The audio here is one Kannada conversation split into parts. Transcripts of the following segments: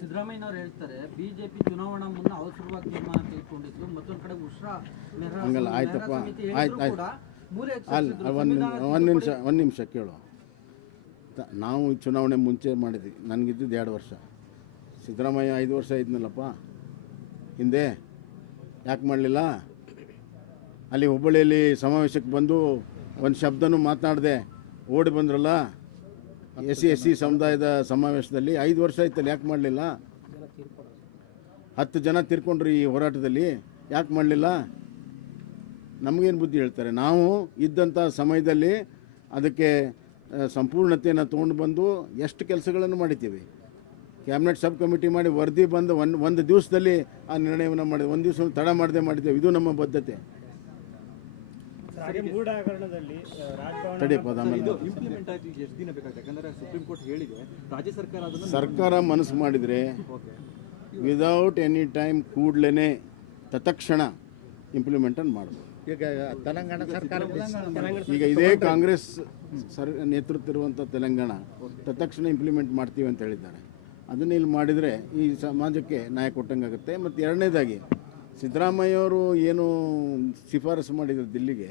ಸಿದ್ದರಾಮಯ್ಯನವರು ಹೇಳ್ತಾರೆ ಬಿಜೆಪಿ ಚುನಾವಣಾ ಮುನ್ನ ಅವಸರವಾಗಿ ತೀರ್ಮಾನ ತೆಗೆದುಕೊಂಡಿದ್ದು, ಮತ್ತೊಂದು ಕಡೆ ಉಷ್ರಾ ಹಂಗಲ್ಲ. ಆಯ್ತಪ್ಪ, ಆಯ್ತು ಒಂದು ನಿಮಿಷ ಕೇಳು. ನಾವು ಚುನಾವಣೆ ಮುಂಚೆ ಮಾಡಿದ್ವಿ. ನನಗಿದ್ದಿದ್ದು 2 ವರ್ಷ. ಸಿದ್ದರಾಮಯ್ಯ 5 ವರ್ಷ ಇದ್ನಲ್ಲಪ್ಪ ಹಿಂದೆ. ಯಾಕೆ ಮಾಡಲಿಲ್ಲ? ಅಲ್ಲಿ ಹುಬ್ಬಳ್ಳಿಯಲ್ಲಿ ಸಮಾವೇಶಕ್ಕೆ ಬಂದು ಒಂದು ಶಬ್ದನೂ ಮಾತನಾಡದೆ ಓಡಿ ಬಂದ್ರಲ್ಲ. SC ಸಮುದಾಯದ ಸಮಾವೇಶದಲ್ಲಿ 5 ವರ್ಷ ಆಯ್ತಲ್ಲ, ಯಾಕೆ ಮಾಡಲಿಲ್ಲ? 10 ಜನ ತೀರ್ಕೊಂಡ್ರು ಈ ಹೋರಾಟದಲ್ಲಿ, ಯಾಕೆ ಮಾಡಲಿಲ್ಲ? ನಮಗೇನು ಬುದ್ಧಿ ಹೇಳ್ತಾರೆ? ನಾವು ಇದ್ದಂಥ ಸಮಯದಲ್ಲಿ ಅದಕ್ಕೆ ಸಂಪೂರ್ಣತೆಯನ್ನು ತೊಗೊಂಡು ಬಂದು ಎಷ್ಟು ಕೆಲಸಗಳನ್ನು ಮಾಡಿದ್ದೀವಿ. ಕ್ಯಾಬಿನೆಟ್ ಸಬ್ ಕಮಿಟಿ ಮಾಡಿ ವರದಿ ಬಂದು ಒಂದು ದಿವಸದಲ್ಲಿ ಆ ನಿರ್ಣಯವನ್ನು ಮಾಡಿದ್ವಿ. ಒಂದು ದಿವಸ ತಡ ಮಾಡದೆ ಮಾಡಿದ್ದೇವೆ. ಇದು ನಮ್ಮ ಬದ್ಧತೆ. ಸರ್ಕಾರ ಮನಸ್ಸು ಮಾಡಿದರೆ ವಿದೌಟ್ ಎನಿ ಟೈಮ್ ಕೂಡಲೇ ತತ್ಕ್ಷಣ ಇಂಪ್ಲಿಮೆಂಟನ್ನು ಮಾಡಬಹುದು. ಈಗ ತೆಲಂಗಾಣ ಸರ್ಕಾರ, ಈಗ ಇದೇ ಕಾಂಗ್ರೆಸ್ ನೇತೃತ್ವ ಇರುವಂಥ ತೆಲಂಗಾಣ ತತ್ಕ್ಷಣ ಇಂಪ್ಲಿಮೆಂಟ್ ಮಾಡ್ತೀವಿ ಅಂತ ಹೇಳಿದ್ದಾರೆ. ಅದನ್ನು ಇಲ್ಲಿ ಮಾಡಿದರೆ ಈ ಸಮಾಜಕ್ಕೆ ನ್ಯಾಯ ಕೊಟ್ಟಂಗಾಗುತ್ತೆ. ಮತ್ತು ಎರಡನೇದಾಗಿ ಸಿದ್ದರಾಮಯ್ಯವರು ಏನು ಶಿಫಾರಸು ಮಾಡಿದ್ರು ದಿಲ್ಲಿಗೆ,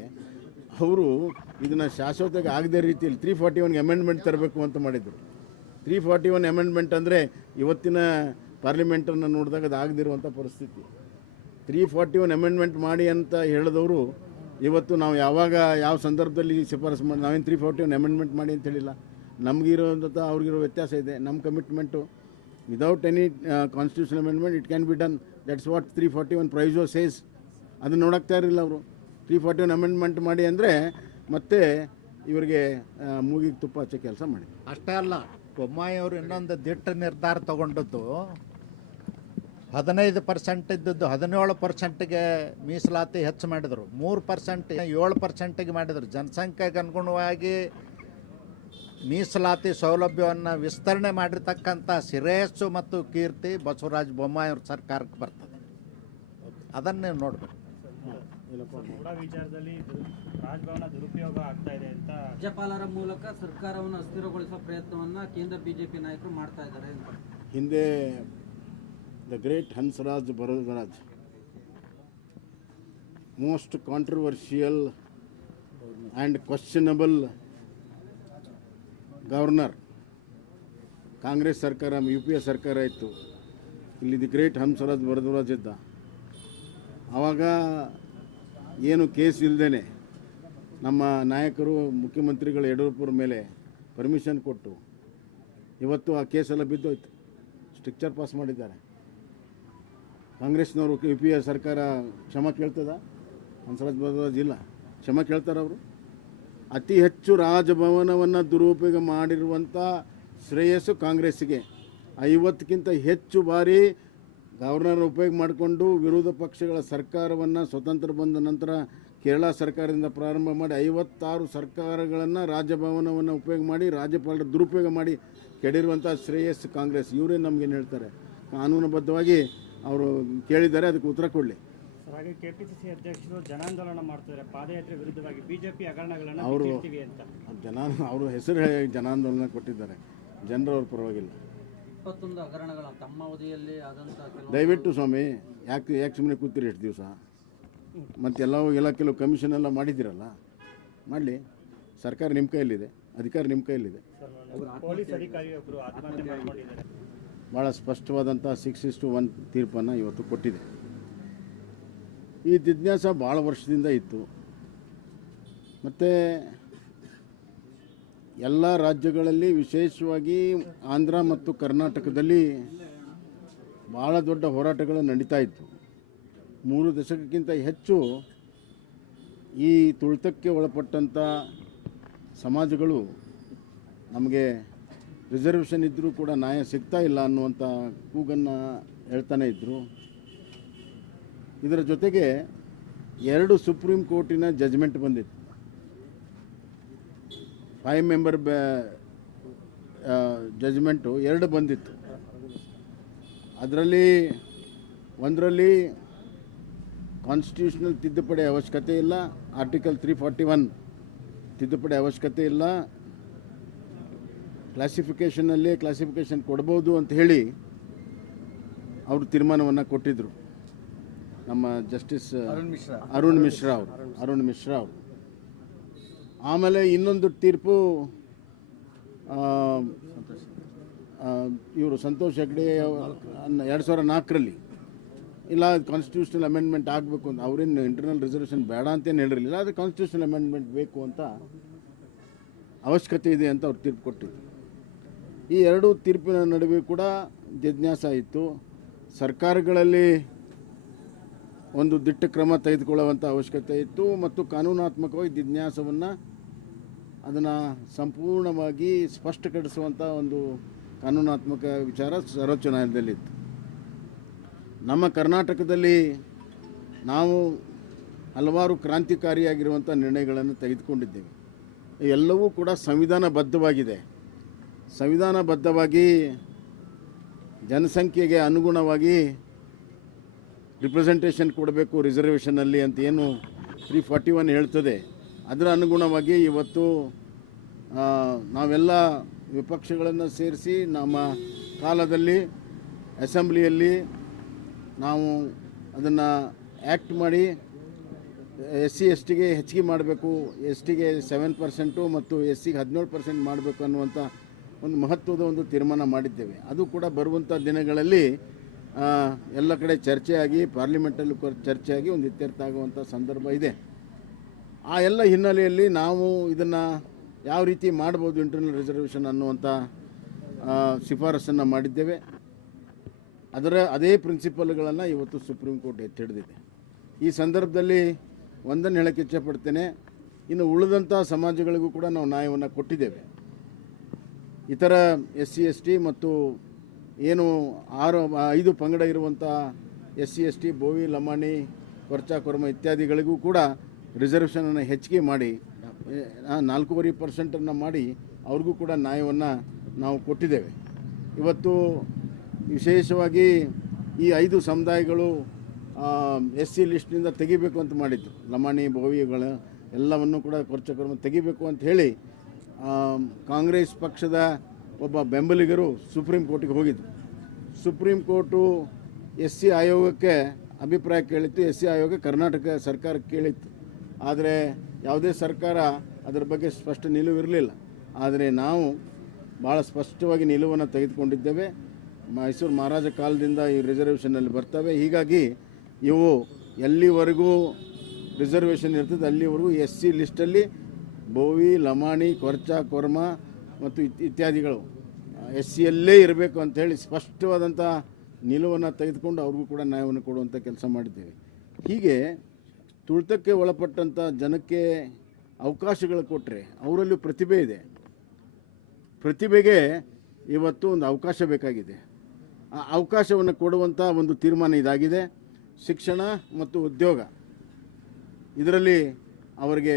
ಅವರು ಇದನ್ನು ಶಾಶ್ವತವಾಗಿ ಆಗದೇ ರೀತಿಯಲ್ಲಿ 341 ಅಮೆಂಡ್ಮೆಂಟ್ ತರಬೇಕು ಅಂತ ಮಾಡಿದರು. 341 ಅಮೆಂಡ್ಮೆಂಟ್ ಅಂದರೆ ಇವತ್ತಿನ ಪಾರ್ಲಿಮೆಂಟನ್ನು ನೋಡಿದಾಗ ಅದು ಆಗದಿರುವಂಥ ಪರಿಸ್ಥಿತಿ. 341 ಅಮೆಂಡ್ಮೆಂಟ್ ಮಾಡಿ ಅಂತ ಹೇಳಿದವರು ಇವತ್ತು ನಾವು ಯಾವಾಗ ಯಾವ ಸಂದರ್ಭದಲ್ಲಿ ಶಿಫಾರಸು ಮಾಡಿ ನಾವೇನು 341 ಅಮೆಂಡ್ಮೆಂಟ್ ಮಾಡಿ ಅಂತ ಹೇಳಿಲ್ಲ. ನಮಗಿರೋಂಥ ಅವ್ರಿಗಿರೋ ವ್ಯತ್ಯಾಸ ಇದೆ. ನಮ್ಮ commitment without any constitution amendment it can be done. That's what 341 ಪ್ರೈಸೋ ಸೇಸ್. ಅದನ್ನು ನೋಡೋಕ್ತಾ ಇರಲಿಲ್ಲ ಅವರು. 341 ಅಮೆಂಡ್ಮೆಂಟ್ ಮಾಡಿ ಅಂದರೆ ಮತ್ತೆ ಇವರಿಗೆ ಮೂಗಿಗೆ ತುಪ್ಪ ಹಚ್ಚೋ ಕೆಲಸ ಮಾಡಿ. ಅಷ್ಟೇ ಅಲ್ಲ, ಬೊಮ್ಮಾಯಿ ಅವರು ಇನ್ನೊಂದು ದಿಟ್ಟ ನಿರ್ಧಾರ ತಗೊಂಡದ್ದು 15% ಇದ್ದದ್ದು 17%ಗೆ ಮೀಸಲಾತಿ ಹೆಚ್ಚು ಮಾಡಿದರು. 3% 7%ಗೆ ಮಾಡಿದರು. ಜನಸಂಖ್ಯೆಗೆ ಅನುಗುಣವಾಗಿ ಮೀಸಲಾತಿ ಸೌಲಭ್ಯವನ್ನು ವಿಸ್ತರಣೆ ಮಾಡಿರ್ತಕ್ಕಂಥ ಶ್ರೇಯಸ್ಸು ಮತ್ತು ಕೀರ್ತಿ ಬಸವರಾಜ ಬೊಮ್ಮಾಯಿ ಅವ್ರ ಸರ್ಕಾರಕ್ಕೆ ಬರ್ತದೆ. ಅದನ್ನೇ ನೋಡಬೇಕು. ವಿಚಾರದಲ್ಲಿ ರಾಜಭವನ ದುರುಪಯೋಗ ಆಗ್ತಾ ಇದೆ ಅಂತ ರಾಜ್ಯಪಾಲರ ಮೂಲಕ ಸರ್ಕಾರವನ್ನು ಅಸ್ಥಿರಗೊಳಿಸುವ ಪ್ರಯತ್ನವನ್ನು ಕೇಂದ್ರ ಬಿಜೆಪಿ ನಾಯಕರು ಮಾಡ್ತಾ ಇದ್ದಾರೆ ಅಂತ. ಹಿಂದೆ the great Hansraj Bharadwaj, most controversial and questionable governor, Congress ಸರ್ಕಾರ UPA ಸರ್ಕಾರ ಇತ್ತು. ಇಲ್ಲಿ ದಿ ಗ್ರೇಟ್ ಹಂಸರಾಜ್ ಬರದರಾಜ್ ಇದ್ದ. ಆವಾಗ ಏನು ಕೇಸ್ ಇಲ್ಲದೇ ನಮ್ಮ ನಾಯಕರು ಮುಖ್ಯಮಂತ್ರಿಗಳು ಯಡಿಯೂರಪ್ಪರ ಮೇಲೆ ಪರ್ಮಿಷನ್ ಕೊಟ್ಟು ಇವತ್ತು ಆ ಕೇಸೆಲ್ಲ ಬಿದ್ದೋಯ್ತು. ಸ್ಟ್ರಿಕ್ಚರ್ ಪಾಸ್ ಮಾಡಿದ್ದಾರೆ. ಕಾಂಗ್ರೆಸ್ನವರು UPA ಸರ್ಕಾರ ಕ್ಷಮೆ ಕೇಳ್ತದ? ಹಂಸರಾಜ್ ಬರದರಾಜ್ ಇಲ್ಲ. ಕ್ಷಮೆ ಕೇಳ್ತಾರೆ ಅವರು? ಅತಿ ಹೆಚ್ಚು ರಾಜಭವನವನ್ನು ದುರುಪಯೋಗ ಮಾಡಿರುವಂಥ ಶ್ರೇಯಸ್ಸು ಕಾಂಗ್ರೆಸ್ಸಿಗೆ. 50ಕ್ಕಿಂತ ಹೆಚ್ಚು ಬಾರಿ ಗವರ್ನರ್ ಉಪಯೋಗ ಮಾಡಿಕೊಂಡು ವಿರೋಧ ಪಕ್ಷಗಳ ಸರ್ಕಾರವನ್ನು ಸ್ವತಂತ್ರ ಬಂದ ನಂತರ ಕೇರಳ ಸರ್ಕಾರದಿಂದ ಪ್ರಾರಂಭ ಮಾಡಿ 56 ಸರ್ಕಾರಗಳನ್ನು ರಾಜಭವನವನ್ನು ಉಪಯೋಗ ಮಾಡಿ ರಾಜ್ಯಪಾಲರ ದುರುಪಯೋಗ ಮಾಡಿ ಕೆಡಿರುವಂಥ ಶ್ರೇಯಸ್ಸು ಕಾಂಗ್ರೆಸ್. ಇವರೇ ನಮಗೇನು ಹೇಳ್ತಾರೆ? ಕಾನೂನುಬದ್ಧವಾಗಿ ಅವರು ಕೇಳಿದ್ದಾರೆ, ಅದಕ್ಕೆ ಉತ್ತರ ಕೊಡಲಿ. ಹಾಗೆ ಕೆಪಿಸಿಸಿ ಅಧ್ಯಕ್ಷರು ಜನಾಂದೋಲನ ಮಾಡ್ತಿದ್ದಾರೆ ಪಾದಯಾತ್ರೆ ವಿರುದ್ಧವಾಗಿ. ಬಿಜೆಪಿ ಹಗರಣಗಳನ್ನು ಅವರು ಅಂತ ಅವರು ಹೆಸರು ಜನಾಂದೋಲನ ಕೊಟ್ಟಿದ್ದಾರೆ. ಜನರವ್ರ ಪರವಾಗಿಲ್ಲ. 21 ಹಗರಣಗಳ ತಮ್ಮ ಅವಧಿಯಲ್ಲಿ ಆದಂಥ ದಯವಿಟ್ಟು ಸ್ವಾಮಿ, ಯಾಕೆ ಸುಮ್ಮನೆ ಕೂತೀರಿ ಎಷ್ಟು ದಿವಸ? ಮತ್ತೆಲ್ಲ ಕೆಲವು ಕಮಿಷನ್ ಎಲ್ಲ ಮಾಡಿದ್ದೀರಲ್ಲ, ಮಾಡಲಿ. ಸರ್ಕಾರ ನಿಮ್ಮ ಕೈಯಲ್ಲಿದೆ, ಅಧಿಕಾರ ನಿಮ್ಮ ಕೈಯಲ್ಲಿದೆ. ಪೊಲೀಸ್ ಅಧಿಕಾರಿಯೊಬ್ಬರು ಆತ್ಮಹತ್ಯೆ ಮಾಡಿಕೊಂಡಿದ್ದಾರೆ. ಭಾಳ ಸ್ಪಷ್ಟವಾದಂಥ 6:1 ತೀರ್ಪನ್ನು ಇವತ್ತು ಕೊಟ್ಟಿದೆ. ಈ ಜಿಜ್ಞಾಸ ಭಾಳ ವರ್ಷದಿಂದ ಇತ್ತು. ಮತ್ತು ಎಲ್ಲ ರಾಜ್ಯಗಳಲ್ಲಿ, ವಿಶೇಷವಾಗಿ ಆಂಧ್ರ ಮತ್ತು ಕರ್ನಾಟಕದಲ್ಲಿ ಭಾಳ ದೊಡ್ಡ ಹೋರಾಟಗಳು ನಡೀತಾ ಇತ್ತು. 3 ದಶಕಕ್ಕಿಂತ ಹೆಚ್ಚು ಈ ತುಳಿತಕ್ಕೆ ಒಳಪಟ್ಟಂಥ ಸಮಾಜಗಳು ನಮಗೆ ರಿಸರ್ವೇಷನ್ ಇದ್ದರೂ ಕೂಡ ನ್ಯಾಯ ಸಿಗ್ತಾ ಇಲ್ಲ ಅನ್ನುವಂಥ ಕೂಗನ್ನು ಹೇಳ್ತಾನೆ ಇದ್ದರು. ಇದರ ಜೊತೆಗೆ 2 ಸುಪ್ರೀಂ ಕೋರ್ಟಿನ ಜಜ್ಮೆಂಟ್ ಬಂದಿತ್ತು. 5 ಮೆಂಬರ್ ಜಜ್ಮೆಂಟು 2 ಬಂದಿತ್ತು. ಅದರಲ್ಲಿ ಒಂದರಲ್ಲಿ ಕಾನ್ಸ್ಟಿಟ್ಯೂಷನಲ್ ತಿದ್ದುಪಡಿ ಅವಶ್ಯಕತೆ ಇಲ್ಲ, ಆರ್ಟಿಕಲ್ 341 ತಿದ್ದುಪಡಿ ಅವಶ್ಯಕತೆ ಇಲ್ಲ, ಕ್ಲಾಸಿಫಿಕೇಷನಲ್ಲಿ ಕ್ಲಾಸಿಫಿಕೇಷನ್ ಕೊಡ್ಬೋದು ಅಂತ ಹೇಳಿ ಅವರು ತೀರ್ಮಾನವನ್ನು ಕೊಟ್ಟಿದ್ದರು, ನಮ್ಮ ಜಸ್ಟಿಸ್ ಅರುಣ್ ಮಿಶ್ರಾ ಅವರು. ಆಮೇಲೆ ಇನ್ನೊಂದು ತೀರ್ಪು ಇವರು ಸಂತೋಷ್ ಹೆಗ್ಡೆ 2004ರಲ್ಲಿ ಇಲ್ಲ ಕಾನ್ಸ್ಟಿಟ್ಯೂಷನಲ್ ಅಮೆಂಡ್ಮೆಂಟ್ ಆಗಬೇಕು ಅಂತ, ಅವ್ರೇನು ಇಂಟರ್ನಲ್ ರಿಸರ್ವೇಷನ್ ಬೇಡ ಅಂತೇನು ಹೇಳಿರಲಿಲ್ಲ, ಆದರೆ ಕಾನ್ಸ್ಟಿಟ್ಯೂಷನಲ್ ಅಮೆಂಡ್ಮೆಂಟ್ ಬೇಕು ಅಂತ ಅವಶ್ಯಕತೆ ಇದೆ ಅಂತ ಅವ್ರು ತೀರ್ಪು ಕೊಟ್ಟಿದ್ರು. ಈ ಎರಡೂ ತೀರ್ಪಿನ ನಡುವೆ ಕೂಡ ಜಿಜ್ಞಾಸ ಇತ್ತು. ಸರ್ಕಾರಗಳಲ್ಲಿ ಒಂದು ದಿಟ್ಟ ಕ್ರಮ ತೆಗೆದುಕೊಳ್ಳುವಂಥ ಅವಶ್ಯಕತೆ ಇತ್ತು ಮತ್ತು ಕಾನೂನಾತ್ಮಕವಾಗಿ ಜಿಜ್ಞಾಸವನ್ನು ಅದನ್ನು ಸಂಪೂರ್ಣವಾಗಿ ಸ್ಪಷ್ಟಪಡಿಸುವಂಥ ಒಂದು ಕಾನೂನಾತ್ಮಕ ವಿಚಾರ ಸರ್ವೋಚ್ಚ ನ್ಯಾಯಾಲಯದಲ್ಲಿತ್ತು. ನಮ್ಮ ಕರ್ನಾಟಕದಲ್ಲಿ ನಾವು ಹಲವಾರು ಕ್ರಾಂತಿಕಾರಿಯಾಗಿರುವಂಥ ನಿರ್ಣಯಗಳನ್ನು ತೆಗೆದುಕೊಂಡಿದ್ದೇವೆ. ಎಲ್ಲವೂ ಕೂಡ ಸಂವಿಧಾನಬದ್ಧವಾಗಿದೆ. ಸಂವಿಧಾನಬದ್ಧವಾಗಿ ಜನಸಂಖ್ಯೆಗೆ ಅನುಗುಣವಾಗಿ ರಿಪ್ರೆಸೆಂಟೇಷನ್ ಕೊಡಬೇಕು ರಿಸರ್ವೇಷನಲ್ಲಿ ಅಂತ ಏನು 341 ಹೇಳ್ತದೆ, ಅದರ ಅನುಗುಣವಾಗಿ ಇವತ್ತು ನಾವೆಲ್ಲ ವಿಪಕ್ಷಗಳನ್ನು ಸೇರಿಸಿ ನಮ್ಮ ಕಾಲದಲ್ಲಿ ಅಸೆಂಬ್ಲಿಯಲ್ಲಿ ನಾವು ಅದನ್ನು ಆ್ಯಕ್ಟ್ ಮಾಡಿ SC STಗೆ ಹೆಚ್ಚಿಗೆ ಮಾಡಬೇಕು, STಗೆ 7% ಮತ್ತು SCಗೆ 17% ಮಾಡಬೇಕು ಅನ್ನುವಂಥ ಒಂದು ಮಹತ್ವದ ಒಂದು ತೀರ್ಮಾನ ಮಾಡಿದ್ದೇವೆ. ಅದು ಕೂಡ ಬರುವಂಥ ದಿನಗಳಲ್ಲಿ ಎಲ್ಲ ಕಡೆ ಚರ್ಚೆಯಾಗಿ ಪಾರ್ಲಿಮೆಂಟಲ್ಲೂ ಚರ್ಚೆಯಾಗಿ ಒಂದು ಇತ್ಯರ್ಥ ಆಗುವಂಥ ಸಂದರ್ಭ ಇದೆ. ಆ ಎಲ್ಲ ಹಿನ್ನೆಲೆಯಲ್ಲಿ ನಾವು ಇದನ್ನು ಯಾವ ರೀತಿ ಮಾಡ್ಬೋದು ಇಂಟರ್ನಲ್ ರಿಸರ್ವೇಷನ್ ಅನ್ನುವಂಥ ಶಿಫಾರಸನ್ನು ಮಾಡಿದ್ದೇವೆ. ಅದೇ ಪ್ರಿನ್ಸಿಪಲ್ಗಳನ್ನು ಇವತ್ತು ಸುಪ್ರೀಂ ಕೋರ್ಟ್ ಎತ್ತಿ ಹಿಡಿದಿದೆ. ಈ ಸಂದರ್ಭದಲ್ಲಿ ಒಂದನ್ನು ಹೇಳಕ್ಕೆ ಇಚ್ಛೆಪಡ್ತೇನೆ, ಇನ್ನು ಉಳಿದಂಥ ಸಮಾಜಗಳಿಗೂ ಕೂಡ ನಾವು ನ್ಯಾಯವನ್ನು ಕೊಟ್ಟಿದ್ದೇವೆ. ಇತರ SC ST ಮತ್ತು ಏನು 5 ಪಂಗಡ ಇರುವಂಥ SC ST, ಬೋವಿ, ಲಮಾಣಿ, ಕೊರ್ಚಾ, ಕೊರ್ಮ ಇತ್ಯಾದಿಗಳಿಗೂ ಕೂಡ ರಿಸರ್ವೇಷನನ್ನು ಹೆಚ್ಚಿಗೆ ಮಾಡಿ 4.5% ಮಾಡಿ ಅವ್ರಿಗೂ ಕೂಡ ನ್ಯಾಯವನ್ನು ನಾವು ಕೊಟ್ಟಿದ್ದೇವೆ. ಇವತ್ತು ವಿಶೇಷವಾಗಿ ಈ 5 ಸಮುದಾಯಗಳು SC ಲಿಸ್ಟ್ನಿಂದ ತೆಗಿಬೇಕು ಅಂತ ಮಾಡಿದ್ರು. ಲಮಾಣಿ, ಬೋವಿಗಳು ಎಲ್ಲವನ್ನು ಕೂಡ ಕೊರ್ಚಾ, ಕೊರ್ಮ ತೆಗಿಬೇಕು ಅಂತ ಹೇಳಿ ಕಾಂಗ್ರೆಸ್ ಪಕ್ಷದ ಒಬ್ಬ ಬೆಂಬಲಿಗರು ಸುಪ್ರೀಂ ಕೋರ್ಟಿಗೆ ಹೋಗಿದ್ದರು. ಸುಪ್ರೀಂ ಕೋರ್ಟು SC ಆಯೋಗಕ್ಕೆ ಅಭಿಪ್ರಾಯ ಕೇಳಿತ್ತು, SC ಆಯೋಗ ಕರ್ನಾಟಕ ಸರ್ಕಾರಕ್ಕೆ ಕೇಳಿತ್ತು. ಆದರೆ ಯಾವುದೇ ಸರ್ಕಾರ ಅದರ ಬಗ್ಗೆ ಸ್ಪಷ್ಟ ನಿಲುವು ಇರಲಿಲ್ಲ. ಆದರೆ ನಾವು ಭಾಳ ಸ್ಪಷ್ಟವಾಗಿ ನಿಲುವನ್ನು ತೆಗೆದುಕೊಂಡಿದ್ದೇವೆ. ಮೈಸೂರು ಮಹಾರಾಜ ಕಾಲದಿಂದ ಈ ರಿಸರ್ವೇಷನ್ನಲ್ಲಿ ಬರ್ತವೆ. ಹೀಗಾಗಿ ಇವು ಎಲ್ಲಿವರೆಗೂ ರಿಸರ್ವೇಷನ್ ಇರ್ತದೆ ಅಲ್ಲಿವರೆಗೂ SC ಲಿಸ್ಟಲ್ಲಿ ಬೋವಿ, ಲಮಾಣಿ, ಕೊರ್ಚಾ, ಕೊರ್ಮ ಮತ್ತು ಇತ್ಯಾದಿಗಳು SCಯಲ್ಲೇ ಇರಬೇಕು ಅಂಥೇಳಿ ಸ್ಪಷ್ಟವಾದಂಥ ನಿಲುವನ್ನು ತೆಗೆದುಕೊಂಡು ಅವ್ರಿಗೂ ಕೂಡ ನ್ಯಾಯವನ್ನು ಕೊಡುವಂಥ ಕೆಲಸ ಮಾಡಿದ್ದೇವೆ. ಹೀಗೆ ತುಳಿತಕ್ಕೆ ಒಳಪಟ್ಟಂಥ ಜನಕ್ಕೆ ಅವಕಾಶಗಳು ಕೊಟ್ಟರೆ ಅವರಲ್ಲಿ ಪ್ರತಿಭೆ ಇದೆ. ಪ್ರತಿಭೆಗೆ ಇವತ್ತು ಒಂದು ಅವಕಾಶ ಬೇಕಾಗಿದೆ. ಆ ಅವಕಾಶವನ್ನು ಕೊಡುವಂಥ ಒಂದು ತೀರ್ಮಾನ ಇದಾಗಿದೆ. ಶಿಕ್ಷಣ ಮತ್ತು ಉದ್ಯೋಗ ಇದರಲ್ಲಿ ಅವರಿಗೆ